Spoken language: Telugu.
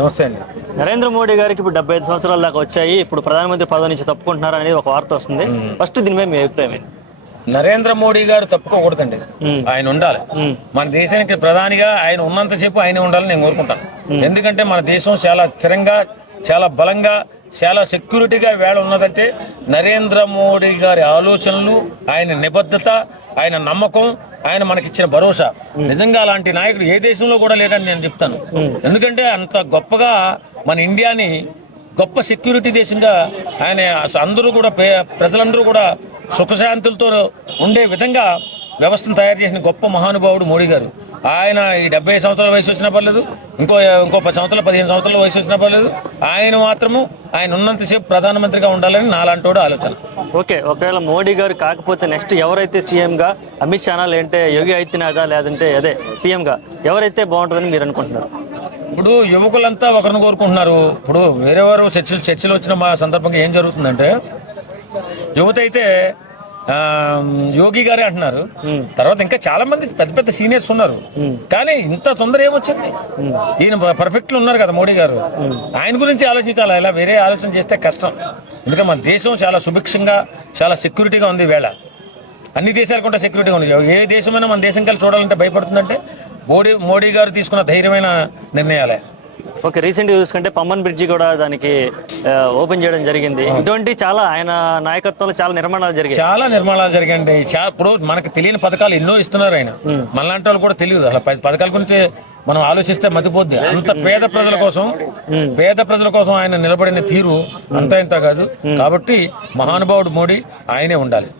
నమస్తే అండి. నరేంద్ర మోడీ గారికి ఇప్పుడు 75 సంవత్సరాల దాకా వచ్చాయి. ఇప్పుడు ప్రధానమంత్రి పదవి నుంచి తప్పుకుంటున్నారు అనేది ఒక వార్త వస్తుంది. ఫస్ట్ దీనిపై మీ అభిప్రాయం ఏంటి? నరేంద్ర మోడీ గారు తప్పుకోకూడదండి. ఆయన ఉండాలి. మన దేశానికి ప్రధానిగా ఆయన ఉన్నంతసేపు ఆయన ఉండాలని నేను కోరుకుంటాను. ఎందుకంటే మన దేశం చాలా స్థిరంగా, చాలా బలంగా, చాలా సెక్యూరిటీగా వేళ ఉన్నదంటే నరేంద్ర మోడీ గారి ఆలోచనలు, ఆయన నిబద్ధత, ఆయన నమ్మకం, ఆయన మనకిచ్చిన భరోసా. నిజంగా అలాంటి నాయకుడు ఏ దేశంలో కూడా లేదని నేను చెప్తాను. ఎందుకంటే అంత గొప్పగా మన ఇండియాని గొప్ప సెక్యూరిటీ దేశంగా ఆయన అందరూ కూడా ప్రజలందరూ కూడా సుఖశాంతులతో ఉండే విధంగా వ్యవస్థను తయారు చేసిన గొప్ప మహానుభావుడు మోడీ గారు. ఆయన ఈ 70 సంవత్సరాల వయసు వచ్చినా పర్లేదు, ఇంకో 10 సంవత్సరాలు 15 సంవత్సరాల వయసు వచ్చినా పర్లేదు, ఆయన మాత్రము ఆయన ఉన్నంతసేపు ప్రధానమంత్రిగా ఉండాలని నాలాంటోడు ఆలోచన. ఓకే, ఒకవేళ మోడీ గారు కాకపోతే నెక్స్ట్ ఎవరైతే సీఎంగా, అమిత్ షానా లేదంటే యోగి ఆదిత్యనాథ్ లేదంటే అదే పీఎంగా ఎవరైతే బాగుంటుందని మీరు అనుకుంటున్నారు? ఇప్పుడు యువకులంతా ఒకరిని కోరుకుంటున్నారు. ఇప్పుడు వేరెవరు చర్చలు వచ్చిన మా సందర్భంగా ఏం జరుగుతుందంటే, యువత అయితే యోగి గారే అంటున్నారు. తర్వాత ఇంకా చాలా మంది పెద్ద పెద్ద సీనియర్స్ ఉన్నారు. కానీ ఇంత తొందర ఏమొచ్చింది? ఈయన పర్ఫెక్ట్లు ఉన్నారు కదా మోడీ గారు. ఆయన గురించి ఆలోచించాలి. ఇలా వేరే ఆలోచన చేస్తే కష్టం. ఎందుకంటే మన దేశం చాలా సుభిక్షంగా, చాలా సెక్యూరిటీగా ఉంది వేళ. అన్ని దేశాలు కూడా సెక్యూరిటీగా ఉంది. ఏ దేశమైనా మన దేశం కలిసి చూడాలంటే భయపడుతుందంటే మోడీ గారు తీసుకున్న ధైర్యమైన నిర్ణయాలే. ఓకే, రీసెంట్గా చూసుకుంటే పమ్మన్ బ్రిడ్జి కూడా దానికి ఓపెన్ చేయడం జరిగింది. ఇటువంటి చాలా ఆయన నాయకత్వంలో చాలా నిర్మాణాలు జరిగాయండి. ఇప్పుడు మనకు తెలియని పథకాలు ఎన్నో ఇస్తున్నారు ఆయన. మనలాంటి వాళ్ళు కూడా తెలియదు అలా పథకాల గురించి మనం ఆలోచిస్తే మతిపోద్ది. అంత పేద ప్రజల కోసం ఆయన నిలబడిన తీరు అంతా ఇంత కాదు. కాబట్టి మహానుభావుడు మోడీ ఆయనే ఉండాలి.